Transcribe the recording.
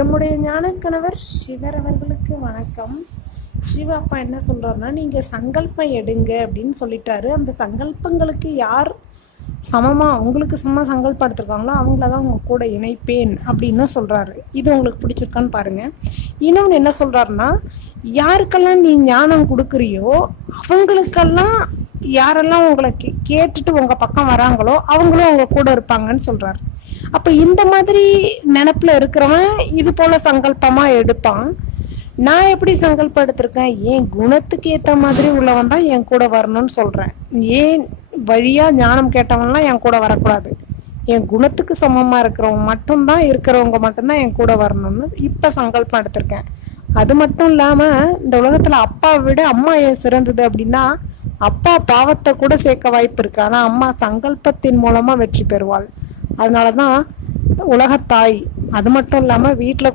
எம்முடைய ஞானக்கணவர் சிவர் அவர்களுக்கு வணக்கம். சிவ அப்பா என்ன சொல்கிறாருன்னா, நீங்கள் சங்கல்பம் எடுங்க அப்படின்னு சொல்லிட்டாரு. அந்த சங்கல்பங்களுக்கு யார் சமமாக உங்களுக்கு சங்கல்பம் எடுத்துருக்காங்களோ அவங்கள தான் உங்கள் கூட இணைப்பேன் அப்படின்னு சொல்கிறாரு. இது உங்களுக்கு பிடிச்சிருக்கான்னு பாருங்கள். இன்னொன்று என்ன சொல்கிறாருன்னா, யாருக்கெல்லாம் நீ ஞானம் கொடுக்குறியோ அவங்களுக்கெல்லாம் யாரெல்லாம் உங்களை கேட்டுட்டு உங்கள் பக்கம் வராங்களோ அவங்களும் உங்கள் கூட இருப்பாங்கன்னு சொல்கிறாரு. அப்போ இந்த மாதிரி நினப்பில் இருக்கிறவன் இது போல் சங்கல்பமாக எடுப்பான். நான் எப்படி சங்கல்பம் எடுத்திருக்கேன், என் குணத்துக்கு ஏற்ற மாதிரி உள்ளவன் தான் என் கூட வரணும்னு சொல்கிறேன். ஏன் வழியாக ஞானம் கேட்டவன்லாம் என் கூட வரக்கூடாது, என் குணத்துக்கு சமமாக இருக்கிறவங்க மட்டும்தான் என் கூட வரணும்னு இப்போ சங்கல்பம் எடுத்திருக்கேன். அது மட்டும் இல்லாமல் இந்த உலகத்தில் அப்பாவை விட அம்மா ஏன் சிறந்தது அப்படின்னா, அப்பா பாவத்தை கூட சேர்க்க வாய்ப்பு இருக்கு, ஆனால் அம்மா சங்கல்பத்தின் மூலமாக வெற்றி பெறுவாள். அதனால தான் உலகத்தாய். அது மட்டும் இல்லாமல் வீட்டில்